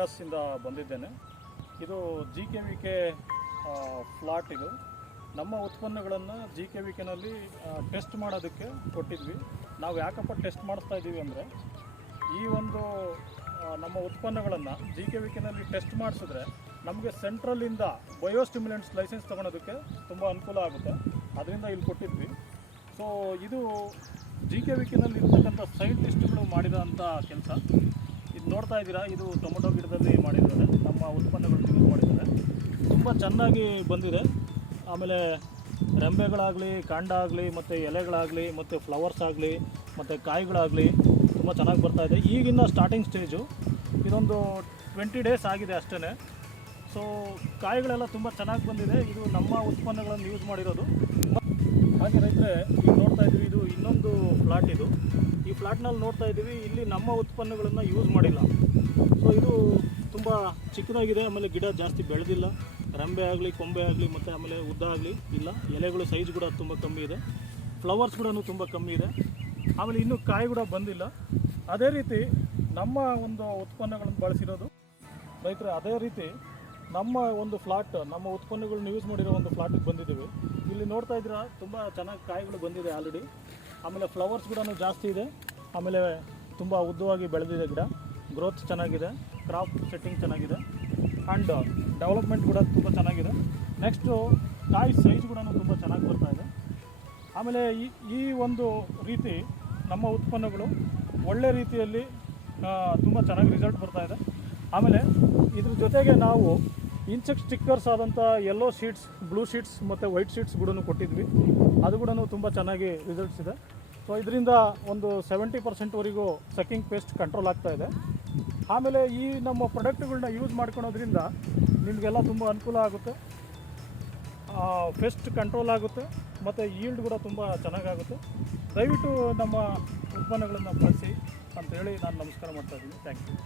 ವಿಕಾಸಿಂದ ಬಂದಿದ್ದೇನೆ. ಇದು GKVK flat. ಇದು ನಮ್ಮ ಉತ್ಪನ್ನಗಳನ್ನು GKVKನಲ್ಲಿ ಟೆಸ್ಟ್ ಮಾಡೋದಕ್ಕೆ ಕೊಟ್ಟಿದ್ವಿ. ನಾವು ಯಾಕಪ್ಪ ಟೆಸ್ಟ್ ಮಾಡಿಸ್ತಾ ಇದ್ದೀವಿ ಅಂದರೆ, ಈ ಒಂದು ನಮ್ಮ ಉತ್ಪನ್ನಗಳನ್ನು GKVKನಲ್ಲಿ ಟೆಸ್ಟ್ ಮಾಡಿಸಿದ್ರೆ ನಮಗೆ ಸೆಂಟ್ರಲಿಂದ ಬಯೋಸ್ಟಿಮ್ಯುಲೆಂಟ್ಸ್ ಲೈಸೆನ್ಸ್ ತೊಗೊಳೋದಕ್ಕೆ ತುಂಬ ಅನುಕೂಲ ಆಗುತ್ತೆ. ಅದರಿಂದ ಇಲ್ಲಿ ಕೊಟ್ಟಿದ್ವಿ. ಸೊ ಇದು GKVKನಲ್ಲಿ ಇರ್ತಕ್ಕಂಥ ಸೈಂಟಿಸ್ಟ್ಗಳು ಮಾಡಿರೋಂಥ ಕೆಲಸ. ಇದು ನೋಡ್ತಾ ಇದ್ದೀರಾ, ಇದು ಟೊಮೊಟೊ ಗಿಡದಲ್ಲಿ ಮಾಡಿದ್ದಾರೆ, ನಮ್ಮ ಉತ್ಪನ್ನಗಳು ಯೂಸ್ ಮಾಡಿದ್ದಾರೆ. ತುಂಬ ಚೆನ್ನಾಗಿ ಬಂದಿದೆ. ಆಮೇಲೆ ರೆಂಬೆಗಳಾಗಲಿ, ಕಾಂಡ ಆಗಲಿ, ಮತ್ತು ಎಲೆಗಳಾಗಲಿ, ಮತ್ತು ಫ್ಲವರ್ಸ್ ಆಗಲಿ, ಮತ್ತು ಕಾಯಿಗಳಾಗಲಿ ತುಂಬ ಚೆನ್ನಾಗಿ ಬರ್ತಾಯಿದೆ. ಈಗಿನ ಸ್ಟಾರ್ಟಿಂಗ್ ಸ್ಟೇಜು, ಇದೊಂದು 20 ಡೇಸ್ ಆಗಿದೆ ಅಷ್ಟೇ. ಸೊ ಕಾಯಿಗಳೆಲ್ಲ ತುಂಬ ಚೆನ್ನಾಗಿ ಬಂದಿದೆ. ಇದು ನಮ್ಮ ಉತ್ಪನ್ನಗಳನ್ನು ಯೂಸ್ ಮಾಡಿರೋದು. ಹಾಗೆ ರೈತರೆ, ಈಗ ನೋಡ್ತಾ ಇದ್ದೀವಿ, ಇದು ಇನ್ನೊಂದು ಫ್ಲಾಟ್. ಇದು ಈ ಫ್ಲಾಟ್ನಲ್ಲಿ ನೋಡ್ತಾ ಇದ್ದೀವಿ, ಇಲ್ಲಿ ನಮ್ಮ ಉತ್ಪನ್ನಗಳನ್ನು ಯೂಸ್ ಮಾಡಿಲ್ಲ. ಸೊ ಇದು ತುಂಬ ಚಿಕ್ಕದಾಗಿದೆ. ಆಮೇಲೆ ಗಿಡ ಜಾಸ್ತಿ ಬೆಳೆದಿಲ್ಲ, ರೆಂಬೆ ಆಗಲಿ, ಕೊಂಬೆ ಆಗಲಿ, ಮತ್ತು ಆಮೇಲೆ ಉದ್ದ ಆಗಲಿ ಇಲ್ಲ. ಎಲೆಗಳು ಸೈಜ್ ಕೂಡ ತುಂಬ ಕಮ್ಮಿ ಇದೆ, ಫ್ಲವರ್ಸ್ ಕೂಡ ತುಂಬ ಕಮ್ಮಿ ಇದೆ. ಆಮೇಲೆ ಇನ್ನೂ ಕಾಯಿ ಕೂಡ ಬಂದಿಲ್ಲ. ಅದೇ ರೀತಿ ನಮ್ಮ ಒಂದು ಉತ್ಪನ್ನಗಳನ್ನು ಬಳಸಿರೋದು ರೈತರೆ. ಅದೇ ರೀತಿ ನಮ್ಮ ಒಂದು ಫ್ಲಾಟ್, ನಮ್ಮ ಉತ್ಪನ್ನಗಳನ್ನ ಯೂಸ್ ಮಾಡಿರೋ ಒಂದು ಫ್ಲಾಟಿಗೆ ಬಂದಿದ್ದೀವಿ. ಇಲ್ಲಿ ನೋಡ್ತಾ ಇದ್ದೀರಾ, ತುಂಬ ಚೆನ್ನಾಗಿ ಕಾಯಿಗಳು ಬಂದಿದೆ ಆಲ್ರೆಡಿ. ಆಮೇಲೆ ಫ್ಲವರ್ಸ್ ಕೂಡ ಜಾಸ್ತಿ ಇದೆ. ಆಮೇಲೆ ತುಂಬ ಉದ್ದವಾಗಿ ಬೆಳೆದಿದೆ ಗಿಡ. ಗ್ರೋತ್ ಚೆನ್ನಾಗಿದೆ, ಕ್ರಾಪ್ ಸೆಟ್ಟಿಂಗ್ ಚೆನ್ನಾಗಿದೆ, ಆ್ಯಂಡ್ ಡೆವಲಪ್ಮೆಂಟ್ ಕೂಡ ತುಂಬ ಚೆನ್ನಾಗಿದೆ. ನೆಕ್ಸ್ಟು ಕಾಯಿ ಸೈಜ್ ಕೂಡ ತುಂಬ ಚೆನ್ನಾಗಿ ಬರ್ತಾಯಿದೆ. ಆಮೇಲೆ ಈ ಒಂದು ರೀತಿ ನಮ್ಮ ಉತ್ಪನ್ನಗಳು ಒಳ್ಳೆ ರೀತಿಯಲ್ಲಿ ತುಂಬ ಚೆನ್ನಾಗಿ ರಿಸಲ್ಟ್ ಬರ್ತಾಯಿದೆ. ಆಮೇಲೆ ಇದ್ರ ಜೊತೆಗೆ ನಾವು ಇನ್ಸೆಕ್ಟ್ ಸ್ಟಿಕ್ಕರ್ಸ್ ಆದಂಥ ಯೆಲ್ಲೋ ಶೀಟ್ಸ್, ಬ್ಲೂ ಶೀಟ್ಸ್ ಮತ್ತು ವೈಟ್ ಶೀಟ್ಸ್ ಕೂಡ ಕೊಟ್ಟಿದ್ವಿ. ಅದು ಕೂಡ ತುಂಬ ಚೆನ್ನಾಗಿ ರಿಸಲ್ಟ್ಸ್ ಇದೆ. ಸೊ ಇದರಿಂದ ಒಂದು 70% ಸಕ್ಕಿಂಗ್ ಪೇಸ್ಟ್ ಕಂಟ್ರೋಲ್ ಆಗ್ತಾ ಇದೆ. ಆಮೇಲೆ ಈ ನಮ್ಮ ಪ್ರಾಡಕ್ಟ್ಗಳನ್ನ ಯೂಸ್ ಮಾಡ್ಕೊಳೋದ್ರಿಂದ ನಿಮಗೆಲ್ಲ ತುಂಬ ಅನುಕೂಲ ಆಗುತ್ತೆ. ಪೆಸ್ಟ್ ಕಂಟ್ರೋಲ್ ಆಗುತ್ತೆ, ಮತ್ತು ಈಲ್ಡ್ ಕೂಡ ತುಂಬ ಚೆನ್ನಾಗಾಗುತ್ತೆ. ದಯವಿಟ್ಟು ನಮ್ಮ ಉತ್ಪನ್ನಗಳನ್ನು ಬಳಸಿ ಅಂತೇಳಿ ನಾನು ನಮಸ್ಕಾರ ಮಾಡ್ತಾಯಿದ್ದೀನಿ. Thank you.